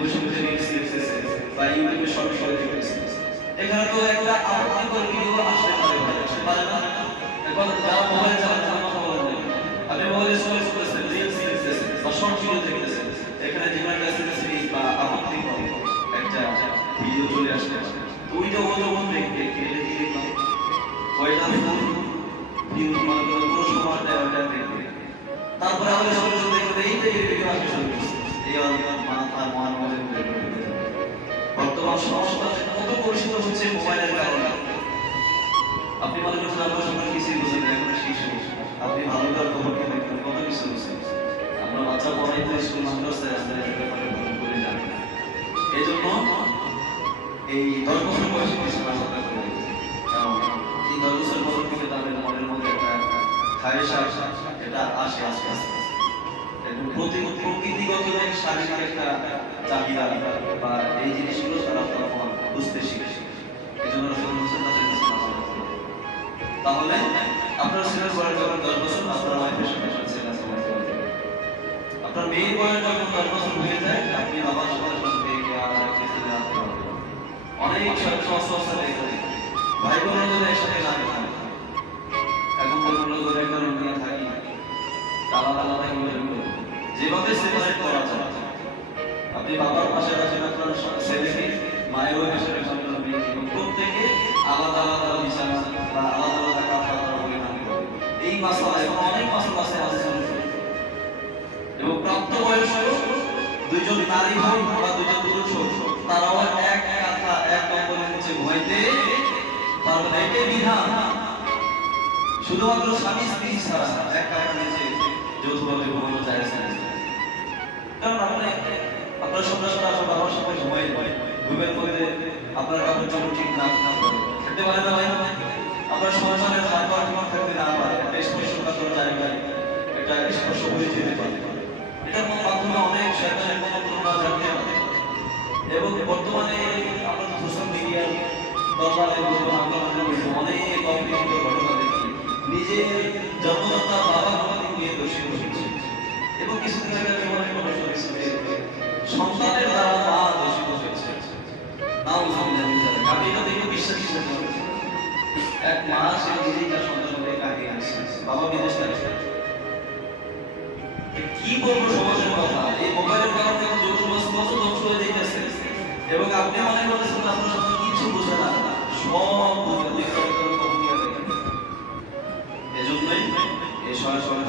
বসে বসে রিলস দেখতেছে বা ইউটিউবে শর্ট করে দেখতেছে, এখানে তো একটা আপত্তিকর ভিডিও আসতে পারে, আসতে পারে না? এখন যারা মোবাইল চালাচ্ছে আমার কথা বলেন না, আপনি মোবাইলে স্ক্রল করতেছেন, রিলস দেখতেছেন বা শর্ট ভিডিও দেখতেছেন, এখানে ডিমোনেটাইজেশন বা আপত্তিকর একটা ভিডিও চলে আসতে পারে। তো ওইটা যখন দেখবে কেটে দিয়ে দেখলাম ওইটা ভিউজ মানে পুরো সময়টা ওইটা দেখবে, তারপরে আমাদের সবাই দেখবে এইটাই ভিডিও আসতে শুরু করছে। এই মাথা মহানগরের বর্তমান সমস্যা কত পরিচিত হচ্ছে মোবাইলের কারণে। আপনি মনে করছেন আপনার সঙ্গে কিছুই বুঝেন না, এখন শিশু আপনি ভালো করে খবর কি দেখবেন, কত কিছু বুঝছেন। আমরা বাচ্চা পড়াই তো স্কুল মাদ্রাসায় আসলে ব্যাপারে ভ্রমণ করে যান। এই জন্য এই 10 বছর বয়সে কিছু আশা করে কারণ এই 10 বছর পর থেকে তাদের মনের মধ্যে একটা খায়েশা এটা আসে আস্তে আস্তে এবং প্রকৃতিগত শারীরিক একটা চাহিদা বা এই জিনিসগুলো তারা তখন বুঝতে শিখে। এই জন্য তাহলে আপনার ছেলের বয়স যখন 10 বছর, আপনার ওয়াইফের সাথে ছেলে আপনার মেয়ের বয়স যখন 10 বছর হয়ে যায়, আপনি বাবার সাথে সাথে অনেক সমস্যা দেখে ভাই বোনের জন্য একসাথে লাগে না। এখন বললো ধরে একটা রুম নিয়ে থাকি, আলাদা আলাদা যেভাবে সেপারেট করা যায়, আপনি বাবার পাশে আছেন, আপনার ছেলেকে মায়ের ওই পাশে আপনার মেয়েকে, প্রত্যেকে আলাদা আলাদা বিছানা বা আলাদা আলাদা কাঁথা বলে নাম করে। এই মাসলা এখন অনেক মাসলা আছে আলোচনা, এবং প্রাপ্তবয়স্ক দুইজন নারী হোক বা দুইজন পুরুষ হোক, তারাও এক কাঁথা এক কম্বলের নিচে ঘুমাইতে পারবে না। এটাই বিধান। শুধুমাত্র স্বামী স্ত্রী ছাড়া এক কাঁথার নিচে যৌথভাবে ঘুমানো যায় না। কারণ আপনার সন্তানরা আসলে বাবার সাথে ঘুমাই, ঘুমের মধ্যে আপনার কাপড় চাপড় ঠিক না থাকতে পারে না ভাই, আপনার সংসারের হাত পা ঠিক থাকতে না পারে, একটা স্পর্শ করার জায়গায় একটা স্পর্শ হয়ে যেতে পারে। এটার মাধ্যমে অনেক শয়তানের মনোভাবনা জানতে পারে। এবং বর্তমানে আমরা সোশ্যাল মিডিয়ার দরবারে অনেক অপ্রীতিকর ঘটনা দেখি, নিজের জন্মদাতা বাবা মাকে নিয়ে দোষী হচ্ছে, এবং কিছুদিন আগে জীবনে মানুষ সন্তানের দ্বারা মা দোষী হয়েছে। আমি এটা দেখে বিশ্বাসই করতে পারি। এক মা সে নিজেই তার সন্তানকে কাটিয়ে আসছে, বাবা বিদেশ আসছে। কি বলবো সমাজের কথা, এই মোবাইলের কারণে যৌথ কত ধ্বংস হয়ে যেতেছে, এবং আপনি মনে করেছেন আপনার সন্তান কিছু বোঝে না, সব বুঝে। এজন্যই এই সরাসরি